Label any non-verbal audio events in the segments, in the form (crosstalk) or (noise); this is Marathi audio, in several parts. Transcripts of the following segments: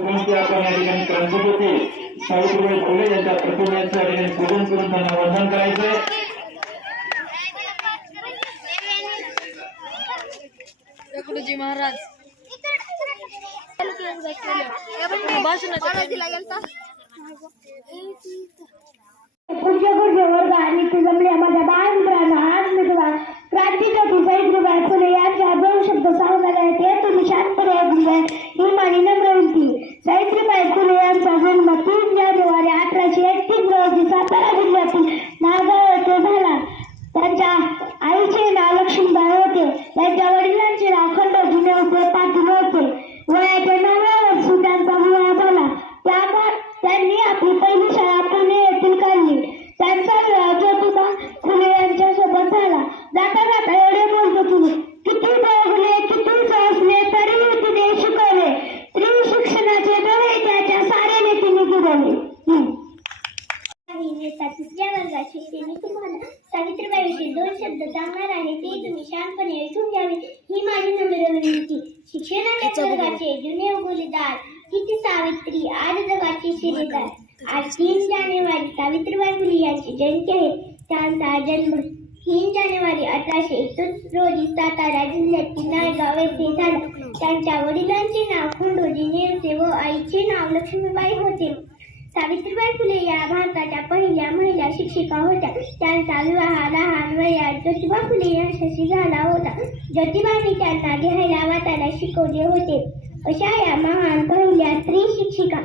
पुनस्ते आपण या ठिकाणी क्रांतिपती सावित्रीबाई फुले यांच्या प्रतिमेचं या ठिकाणी पूजन करून त्यांना वंदन करायचंय गुरुजी महाराज पूज्य गुरुजी वर्ग आणि ते जमल्या माझ्या बाळ मित्रांना आज मित्र क्रांतिज्योतिबा इंदुबाई फुले यांच्या दोन शब्द सांगणार आहे ते तुम्ही शांतपणे ऐकून घ्या ही माझी नम्र विनंती सावित्रीबाई फुले यांचा जन्म तीन जानेवारी अठराशे एकतीस रोजी सातारा जिल्ह्यातील नागाव येथे झाला त्यांच्या आईचे नाव लक्ष्मीबाई होते त्यांच्या वडिलांचे नाव खंडोजी नेवते पाटील होते वयाच्या नवव्या वर्षी त्यांचा विवाह झाला त्यामुळे त्यांनी आपली पहिली शाळा पुणे येथील काढली त्यांचा विवाह ज्योतिबा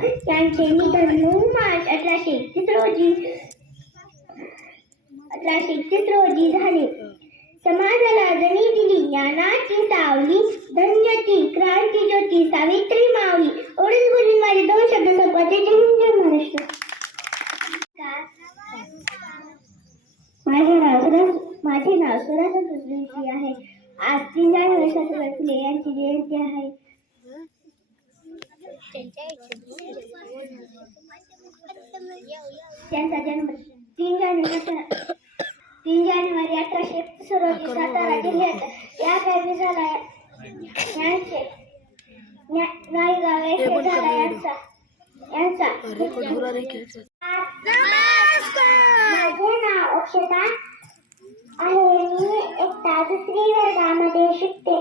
यांचे निधन नऊ मार्च अठराशे एकतीस रोजी अठराशे एकतीस रोजी झाले समाजाला जणी दिली ज्ञानाची सावली धन्य ती क्रांती ज्योती सावित्री मावली एवढेच बोलून माझे दोन शब्द संपते जय हिंद महाराष्ट्र माझे नाव सुरज माझे नाव सुरज आहे आज तीन जानेवारी शास्त्र यांची जयंती आहे तीन जानेवारी तीन जानेवारी अठराशे सरोजी सातारा जिल्ह्यात या कैदी झाला यांचे नायगाव येथे झाला यांचा यांचा माझे नाव अक्षता आहे मी एकटा दुसरी वर्गामध्ये शिकते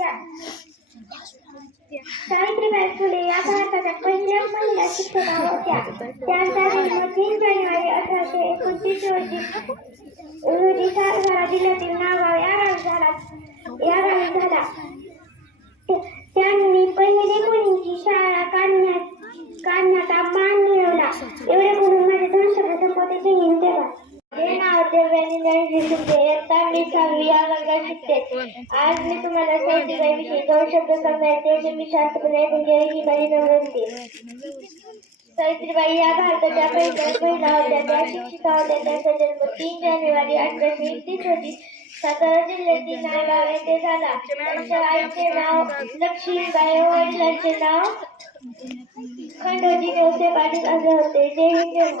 सावित्रीबाई फुले या भारताच्या पहिल्या महिला शिक्षिका होत्या त्यांचा जन्म तीन जानेवारी अठराशे एकोणतीस रोजी सातारा जिल्ह्यातील नागाव या गावी झाला या गावी झाला त्यांनी पहिले मुलींची शाळा काढण्यात काढण्याचा मान मिळवला एवढे म्हणून माझे दोन शब्द संपवते जय हिंद दिन वेनिलाही शिकते इयत्ता मी सहावी या वर्गात शिकते आज मी तुम्हाला सावित्रीबाईविषयी दोन शब्द समजायचे जे मी शास्त्रपणे गुंजवी बाई नवरती सावित्रीबाई या भारताच्या पहिल्याच महिला होत्या त्या शिक्षिका होत्या त्यांचा जन्म तीन जानेवारी अठराशे एकतीस रोजी सातारा जिल्ह्यातील नायगाव येथे झाला त्यांच्या आईचे नाव लक्ष्मीबाई वडिलांचे नाव खंडोजी देवसे पाटील असे होते जय हिंद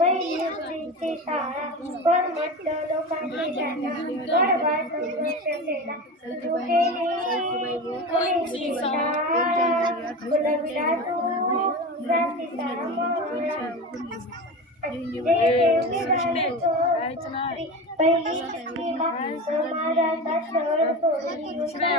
बैलचे शाळा पर म्हटलं लोकांनी त्यांना गडबार संघर्ष केला गुलाबीला तू पहिली समाजाचा शहर सोडून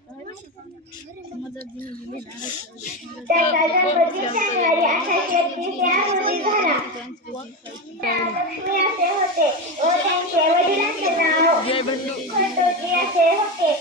जानेवारी अठराशे एकतीस या रोजी झाला असे होते व त्यांचे वडिलांचे नाव खतोजी असे होते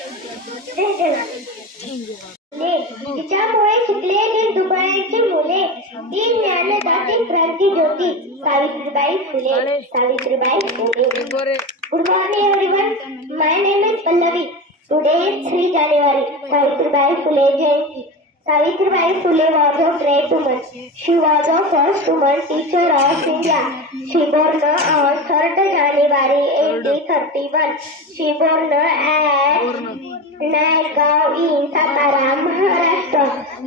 तिच्यामुळे शिकलेली दुबळ्यांची मुले ती ज्ञानदाती क्रांती ज्योती Savitribai Phule Savitribai Phule good morning everyone my name is Pallavi today three January Savitribai Phule Jayanti Savitribai Phule was a great woman she was a first woman teacher of India she born third January eighteen thirty one she born at Nalgaon in Satara, Maharashtra.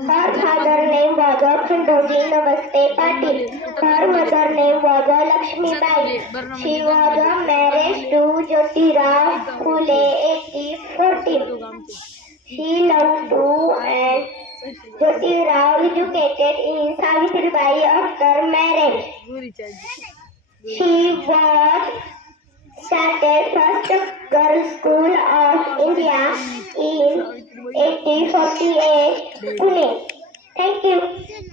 Her father's name was Khundoji Namaste Patil. Her mother's name was Lakshmi Bai. She was married to Jyotirao Phule 1814. She loved to and Jyotirao educated in Savitribai after marriage. She was started first girls' school of India in 1848, Pune. Thank you.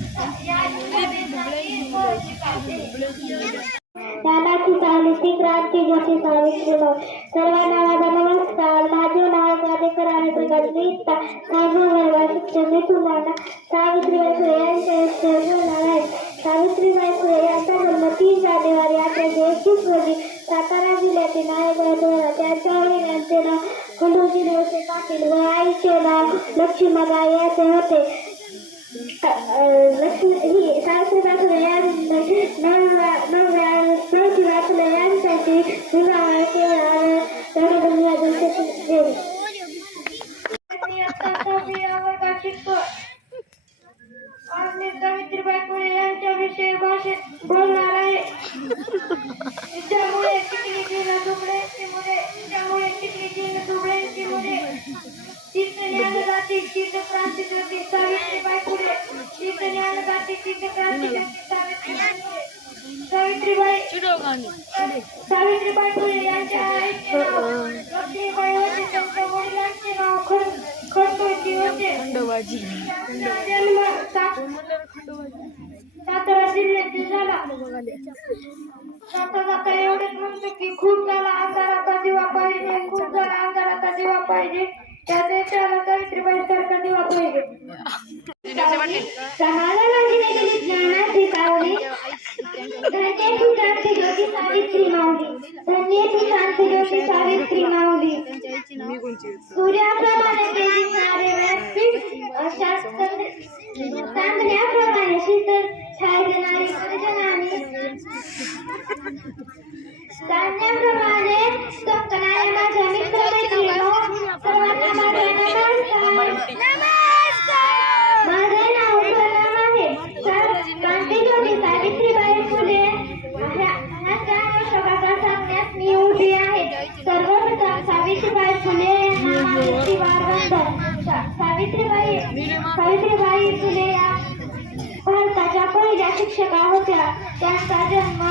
नानाची चालीची क्रांती जशी सावित्रीबाई सर्वांना नमस्कार नाव सावित्रीबाई फुले यांचा जन्म तीन जानेवारी रोजी सातारा जिल्ह्यातील नायगड नाव देवसे पाटील व आईचे नाव लक्ष्मीबाई होते खंडोबाजी सातारा झाला की खूप आजाराचा दिवा पाहिजे आजाराचा दिवा पाहिजे त्या देशाला काही दिवा पाहिजे (laughs) हृदय की क्रांतिज्योति सावित्री माऊली धन्येची क्रांतिज्योति सावित्री माऊली सूर्याप्रमाणे तेजिणारे व्यासपीठ अशा तांदण्याप्रमाणे शीतल छाय देणारी सर्जनाने तांदण्याप्रमाणे स्वप्नाय माझ्या मित्राची सर्वांना माझा नमस्कार माझे नाव प्रणव आहे तर क्रांतिज्योती सावित्रीबाई शिक्षका होत्या त्यांचा जन्म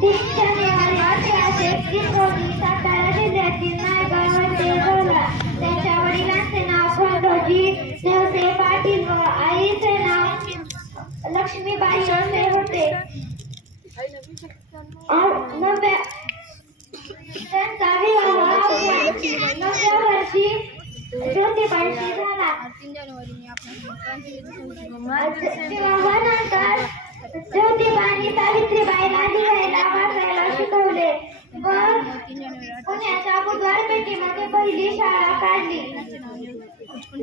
तीन जानेवारी अठराशे एकोणीस सातारा जिल्ह्यातील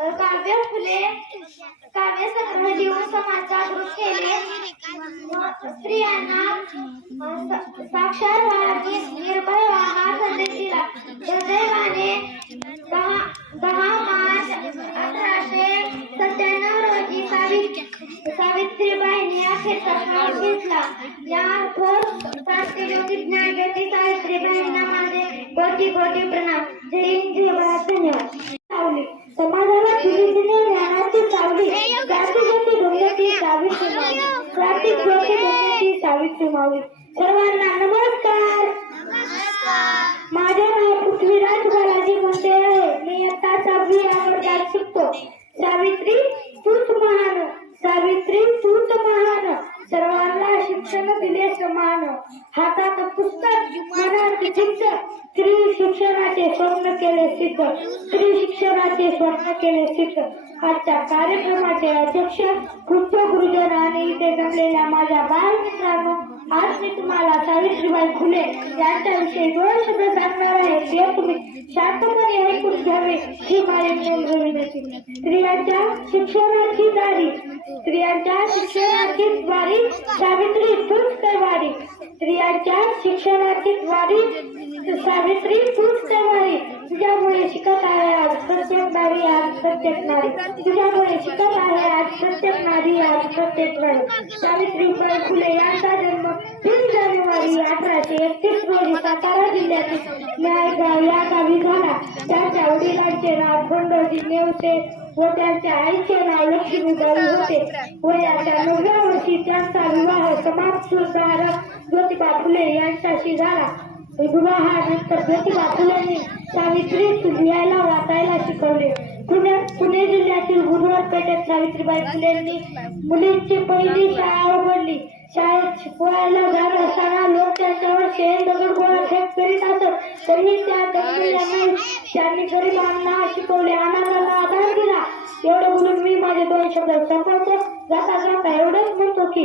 काव्य फुले काव्य संग्रह लिहून समाज जागृत केले स्त्रियांना साक्षर व्हावी निर्भय व्हा संदेश दिला दुर्दैवाने दहा दहा मार्च अठराशे सत्त्याण्णव रोजी सावित्री सावित्रीबाईंनी अखेरचा श्वास घेतला या थोर सांस्कृतिक ज्ञानगती सावित्रीबाईंना माझे कोटी कोटी प्रणाम जय कार्यक्रमाचे अध्यक्ष कृत्य गुरुजन आणि इथे जमलेल्या माझ्या बालमित्रांनो आज मी तुम्हाला सावित्रीबाई फुले यांच्याविषयी दोन शब्द सांगणार आहे ते तुम्ही शांतपणे ऐकून घ्यावे ही माझ्या स्त्रियांच्या शिक्षणाची दारी स्त्रियांच्या शिक्षणाची द्वारी सावित्री वारी स्त्रियांच्या शिक्षणाची ज्वारी सावित्री तूच करणारी तुझ्यामुळे शिकत आहे आज प्रत्येक नारी आज प्रत्येक नारी तुझ्यामुळे शिकत आहे आज प्रत्येक नारी आज प्रत्येक नारी सावित्रीबाई फुले यांचा जन्म तीन जानेवारी अठराशे एकतीस रोजी सातारा जिल्ह्यातील न्यायगाव या गावी झाला त्यांच्या वडिलांचे नाव खंडोजी नेवसे व त्यांच्या आईचे नाव लक्ष्मीबाई होते वयाच्या नव्या वर्षी त्यांचा विवाह सुधारक ज्योतिबा फुले यांच्याशी झाला विवाहानंतर ज्योतिबा फुलेंनी सावित्री लिहायला वाचायला शिकवले पुणे पुणे जिल्ह्यातील गुरुवार पेठेत सावित्रीबाई फुलेंनी मुलींची पहिली शाळा उघडली शाळेत शिकवायला जात असताना लोक त्यांच्यावर शेर दगड गोळा फेक करीत असत तरीही त्या त्यांनी गरीबांना शिकवले त्याच्या एवढेच म्हणतो की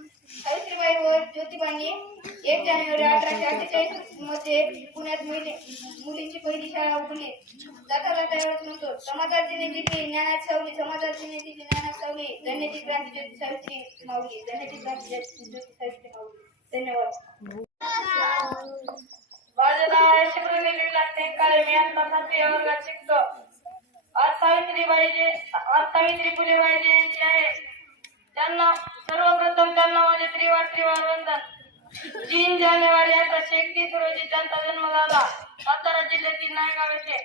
सावित्रीबाई व ज्योतिबांनी एक जानेवारी अठराशे अठ्ठेचाळीस मध्ये पुण्यात मुलींची पहिली शाळा उघडली जाता म्हणतो सावली ज्ञानात सावली धन्यवाद माझे नाव लागते मी आता शिकतो आज सावित्रीबाई आज सावित्री फुले बाई आहे त्यांना सर्वप्रथम त्यांना माझे त्रिवार त्रिवार वंदन तीन जानेवारी अठराशे एकतीस रोजी त्यांचा जन्म झाला सातारा जिल्ह्यातील नायगाव येथे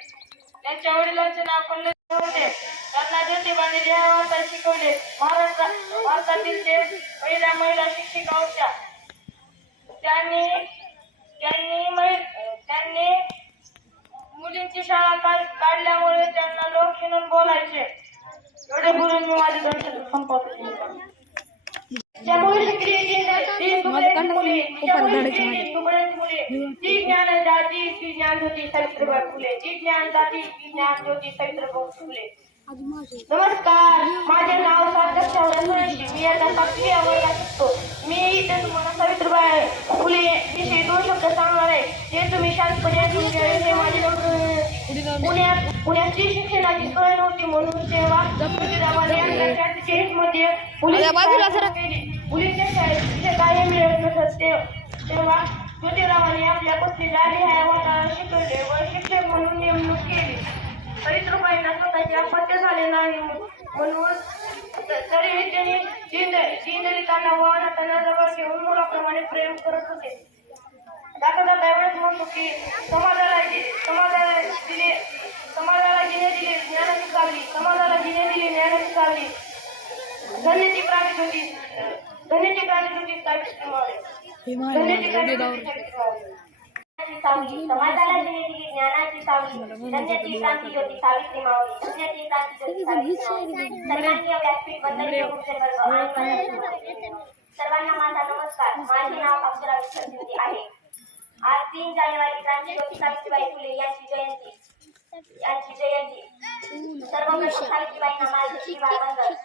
त्यांच्या वडिलांचे नाव कोल्हे होते त्यांना ज्योतिबाने जयावार्ता शिकवले महाराष्ट्र भारतातील ते पहिल्या महिला शिक्षिका होत्या त्यांनी त्यांनी महिला त्यांनी मुलींची शाळा काढल्यामुळे त्यांना लोक बोलायचे एवढे ज्ञान दाती ती ज्ञान ज्योती सावित्रीबाई फुले जी ज्ञान जाती ती ज्ञान ज्योती सावित्रीबाई फुले नमस्कार माझे नाव सार्थक चौऱ्याण्णव मी मी इथे तुम्हाला सावित्रीबाई फुले विषयी दोन शब्द सांगणार आहे जे तुम्ही शांतपणे ऐकून माझे पुण्यात पुण्याची शिक्षणाची सोय नव्हती म्हणून सेवा मध्ये पोलीस तेव्हा ज्योतिरावाने आपल्या पत्नीला शिकवले शिक्षक म्हणून हरितरुपाईंना स्वतःची अपत्य झाले नाही म्हणून तरीही त्यांनी जिंदरितांना वाहनाताना जवळ घेऊन मुलाप्रमाणे प्रेम करत होते दाखवता एवढंच म्हणतो की समाजाला समाजाला दिले समाजाला जिने दिले ज्ञान शिकावली समाजाला जिने दिले ज्ञान शिकावली धन्यची प्राणी होती धन्यची प्राणी होती धन्यची प्राणी होती समाजाला ज्योती सावित्री सर्वांना माझा नमस्कार माझे नाव अक्षरा विश्वसिंधी आहे आज तीन जानेवारी सावित्रीबाई फुले यांची जयंती यांची जयंती सर्व सावित्रीबाईंना माझे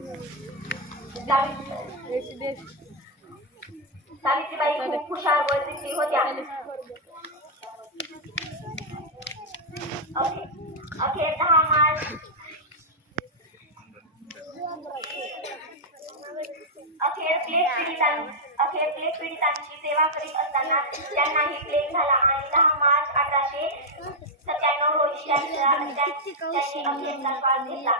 सावित्रीबाई होत्या अखेर दहा मार्च अखेर पीडितां अखेर पीडितांची सेवा करीत असताना त्यांनाही प्लेग झाला आणि दहा मार्च अठराशे सत्त्याण्णव त्यांनी अखेरचा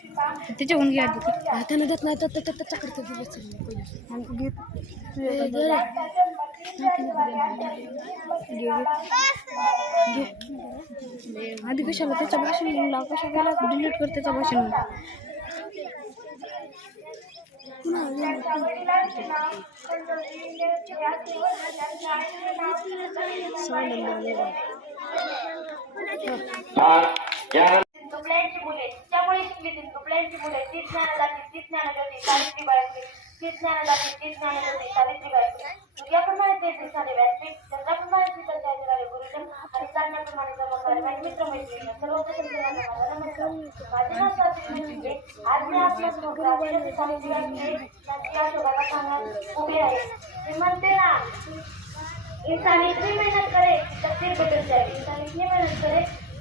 ते जेवण घ्या हाताने देत नाही तर त्याच्या करता घेत आधी कशाला त्याच्या भाषण लाव कशा गेला डिलीट कर त्याचा भाषण पुन्हा ज्ञानामुळे शिकली ती कपड्यांची मुले ती ज्ञान ती ज्ञान गती सावित्री ती ज्ञान लागली ती ज्ञान सावित्री बाळगली तुझ्याप्रमाणे ते दिवसाने व्यासपीठ चंद्राप्रमाणे ती गुरुजन आणि चांगल्याप्रमाणे झाले माझे मित्र मैत्रिणी आपल्या आहे मेहनत करे बदल जाए इंसान मेहनत करे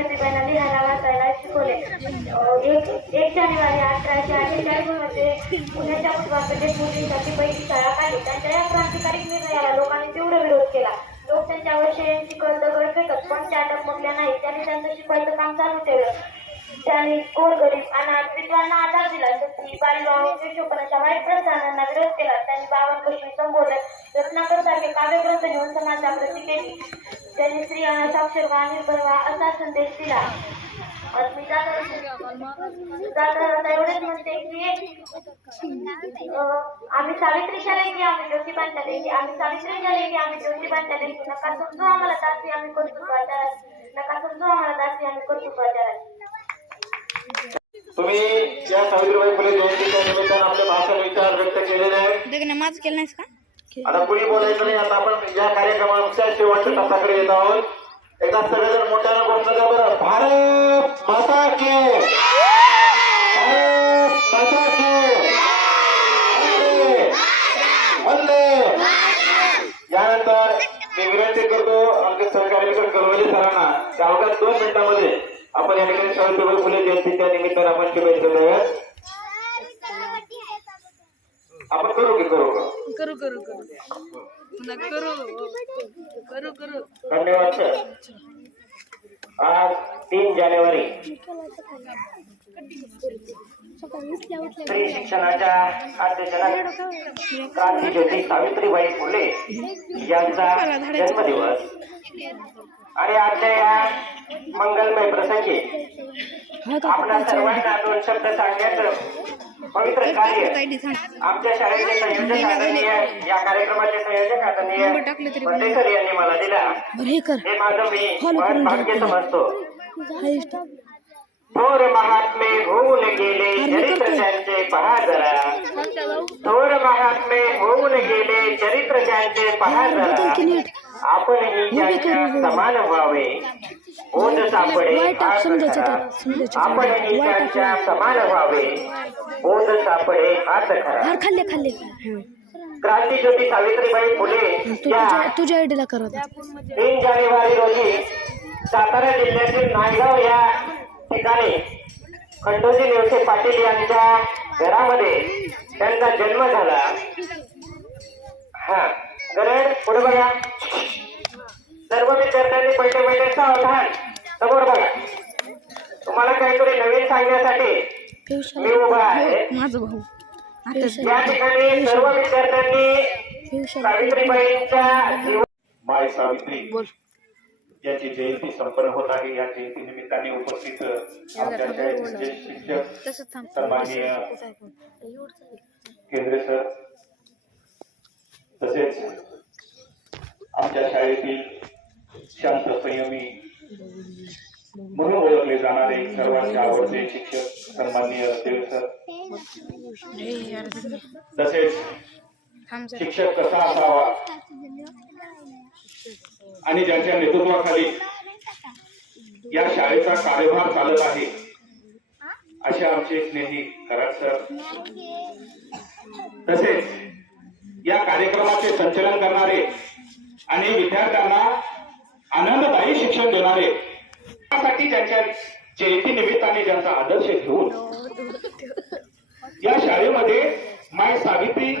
सावित्रीबाईंना लिहायला वाचायला शिकवले एक जानेवारी अठराशे मध्ये पुण्याच्या मुख्यमंत्री मुलींसाठी पहिली शाळा काढली त्यांच्या या क्रांतिकारी निर्णयाला लोकांनी तीव्र विरोध केला लोक त्यांच्यावर शेळ्यांची कर्ज गड फेकत पण त्या अटकमकल्या नाही त्यांनी त्यांचं शिकवायचं काम चालू ठेवलं त्यांनी गरीब अनाथ विधवांना आधार दिला सती बाळीबाऊ विश्वपणाच्या वाईट प्रस्थानांना विरोध केला त्यांनी बावन कशी रत्नाकर सारखे काव्यग्रंथ केली त्यांनी स्त्रियांना साक्षर असा संदेश दिला एवढेच म्हणते की आम्ही सावित्रीच्या आम्ही आम्ही सावित्रीच्या आम्ही ज्योतिबांच्या नका समजू आम्हाला दासी आम्ही करतो नका आम्हाला दासी आम्ही करतो तुम्ही या सावित्रीबाई फुले जयंतीच्या निमित्तानं आपल्या भाषा विचार व्यक्त केलेले आहेत नमाज केला नाहीस का आता कुणी बोलायचं नाही आता आपण या कार्यक्रमाच्या शेवटच्या टप्प्याकडे येत आहोत एकदा सगळेजण मोठ्यानं बोलणं का बरं भारत माता की भारत माता की वंदे! वंदे! यानंतर मी विनंती करतो आमचे सहकारी गरवले सरांना त्या अवघ्या दोन मिनिटांमध्ये आपण या ठिकाणी सावित्रीबाई फुले त्या निमित्ताने आपण शुभेच्छा देऊया आपण करू की करू करू करू करू हो, हो. करू करू धन्यवाद सर आज तीन जानेवारी स्त्री शिक्षणाच्या क्रांती ज्योती सावित्रीबाई फुले यांचा जन्मदिवस आणि आजच्या या मंगलमय प्रसंगी आपल्या सर्वांना दोन शब्द सांगण्याचं पवित्र कार्य आमच्या शाळेचे संयोजक आदरणीय या कार्यक्रमाचे संयोजक आदरणीय भंडेकर यांनी मला दिला हे माझं मी भाग्य समजतो थोर महात्मे होऊन गेले चरित्र त्यांचे पहा जरा थोर महात्मे होऊन गेले चरित्र त्यांचे पहा जरा आपण समान व्हावे होत सापडे आपण ईशाच्या समान व्हावे होत सापडे हात खरा खाल्ले खाल्ले क्रांतीज्योती सावित्रीबाई फुले तुझ्या आयडीला करत तीन जानेवारी रोजी सातारा जिल्ह्यातील नायगाव या ठिकाणी खंडोजी नेवसे पाटील यांच्या घरामध्ये त्यांचा जन्म झाला हा गणेश पुढे बघा सर्व विद्यार्थ्यांनी पहिले पहिले सावधान समोर बघा तुम्हाला काहीतरी नवीन सांगण्यासाठी मी उभा आहे माझा या ठिकाणी सर्व विद्यार्थ्यांनी सावित्रीबाईंच्या माय सावित्री ज्याची जयंती संपन्न होत आहे या जयंती निमित्ताने उपस्थित आमच्या शिक्षक सन्माननीय केंद्र सर तसेच आमच्या शाळेतील शांत संयमी म्हणून ओळखले जाणारे सर्वांचे आवडते शिक्षक सन्माननीय देव सर तसेच शिक्षक कसा असावा आणि ज्यांच्या नेतृत्वाखाली या शाळेचा कार्यभार चालत आहे असे आमचे स्नेही करायचं सर तसेच या कार्यक्रमाचे संचलन करणारे आणि विद्यार्थ्यांना आनंददायी शिक्षण देणारे त्यासाठी त्यांच्या जयंती निमित्ताने ज्यांचा आदर्श घेऊन या शाळेमध्ये माय सावित्री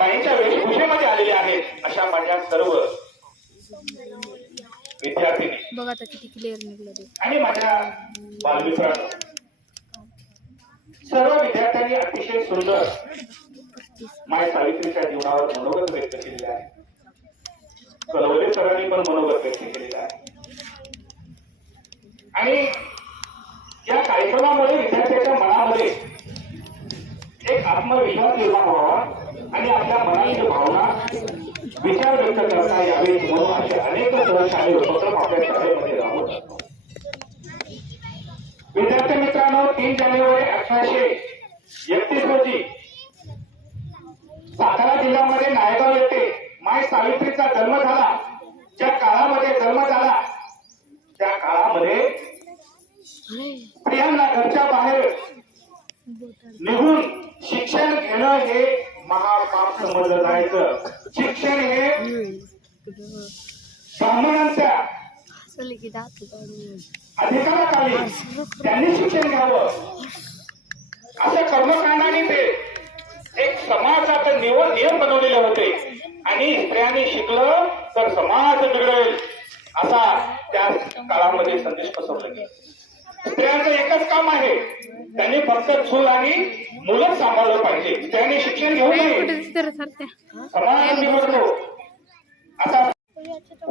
ताईच्या वेशभूषेमध्ये आलेले आहेत अशा माझ्या सर्व विद्यार्थी आणि माझ्या बालमित्रांनो सर्व विद्यार्थ्यांनी अतिशय सुंदर माय सावित्रीच्या जीवनावर मनोगत व्यक्त केलेले आहे कलवले सरांनी पण मनोगत व्यक्त केलेलं आहे आणि या कार्यक्रमामध्ये विद्यार्थ्याच्या मनामध्ये एक आत्मविश्वास निर्माण व्हावा आणि आपल्या मनाची भावना विचार व्यक्त करता यावेत म्हणून असे अनेक सहज उपक्रम आपल्या शाळेमध्ये शकतो विद्यार्थी मित्रांनो तीन जानेवारी अठराशे एकतीस रोजी सातारा जिल्ह्यामध्ये नायगाव येथे माय सावित्रीचा जन्म झाला ज्या काळामध्ये जन्म झाला त्या काळामध्ये स्त्रियांना घरच्या बाहेर निघून शिक्षण घेणं हे महापाप समजलं जायचं शिक्षण हे ब्राह्मणांच्या अधिकाराखाली त्यांनी शिक्षण घ्यावं असं कर्मकांडाने ते एक समाजात निवड नियम बनवलेले होते आणि स्त्रियांनी शिकलं तर समाज बिघडेल असा त्या काळामध्ये संदेश पसरवला गेला स्त्रियांचं एकच काम आहे त्यांनी फक्त चूल आणि मुलं सांभाळलं पाहिजे स्त्रियांनी शिक्षण घेऊ नये समाज निवडतो आता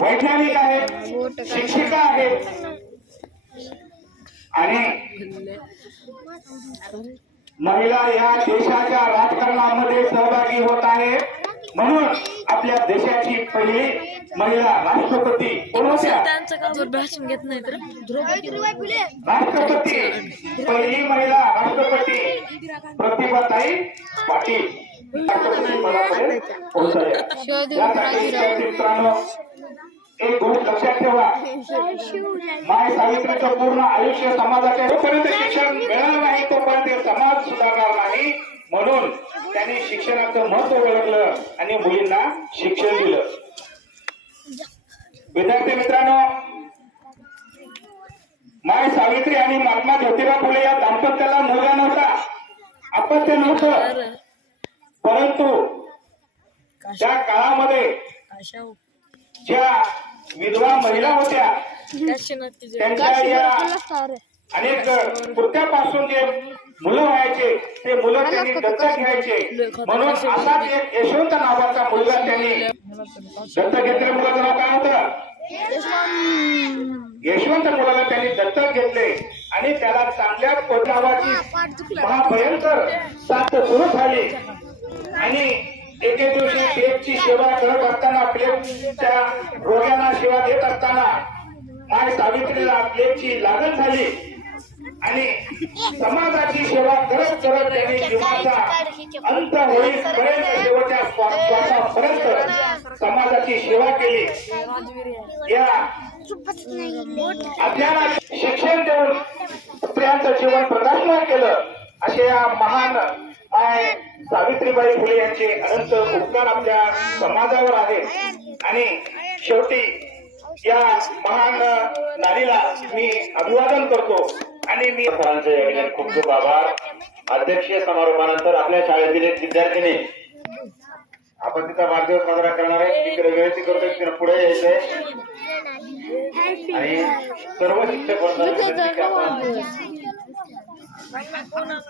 वैज्ञानिक आहेत शिक्षिका आहेत आणि महिला या देशाच्या राजकारणामध्ये सहभागी होत आहे म्हणून आपल्या देशाची पहिली महिला राष्ट्रपती भाषण घेत नाही तर राष्ट्रपती पहिली महिला राष्ट्रपती प्रतिभाताई पाटील मित्रांनो एक गोष्ट लक्षात ठेवा माय सावित्रीचं पूर्ण आयुष्य समाजाच्या जोपर्यंत शिक्षण मिळणार नाही तोपर्यंत समाज सुधारणार नाही म्हणून त्यांनी शिक्षणाचं महत्व ओळखलं आणि मुलींना शिक्षण दिलं विद्यार्थी मित्रांनो माय सावित्री आणि महात्मा ज्योतिबा फुले या दाम्पत्याला मुलगा नव्हता अपत्य नव्हतं परंतु त्या काळामध्ये ज्या विधवा महिला होत्या त्यांच्या अनेक कृत्यापासून जे मुलं व्हायचे ते मुलं त्यांनी दत्तक घ्यायचे म्हणून असाच एक यशवंत नावाचा मुलगा त्यांनी दत्तक घेतलेल्या मुलाचं नाव काय होत यशवंत मुलाला त्यांनी दत्तक घेतले आणि त्याला चांगल्या कोटावाची महाभयंकर सात सुरू झाली आणि एके दिवशी प्लेगची सेवा करत असताना त्या रोग्यांना सेवा देत असताना माय सावित्रीला प्लेगची लागण झाली आणि समाजाची सेवा करत करत त्यांनी जीवनाचा अंत होईपर्यंत शेवटच्या श्वासापर्यंत समाजाची सेवा केली या आपल्याला शिक्षण देऊन स्त्रियांचं जीवन प्रकाशमान केलं असे या महान काय सावित्रीबाई फुले यांचे अनंत उपकार आपल्या समाजावर आहेत आणि शेवटी या महान नारीला मी अभिवादन करतो आणि मी खूप खूप आभार अध्यक्षीय समारोपानंतर आपल्या शाळेतील एक विद्यार्थीने आपण तिचा वाढदिवस साजरा करणार आहे तिकडे व्यवस्थित करतोय तिकडे पुढे यायचंय आणि सर्व शिक्षक Gracias.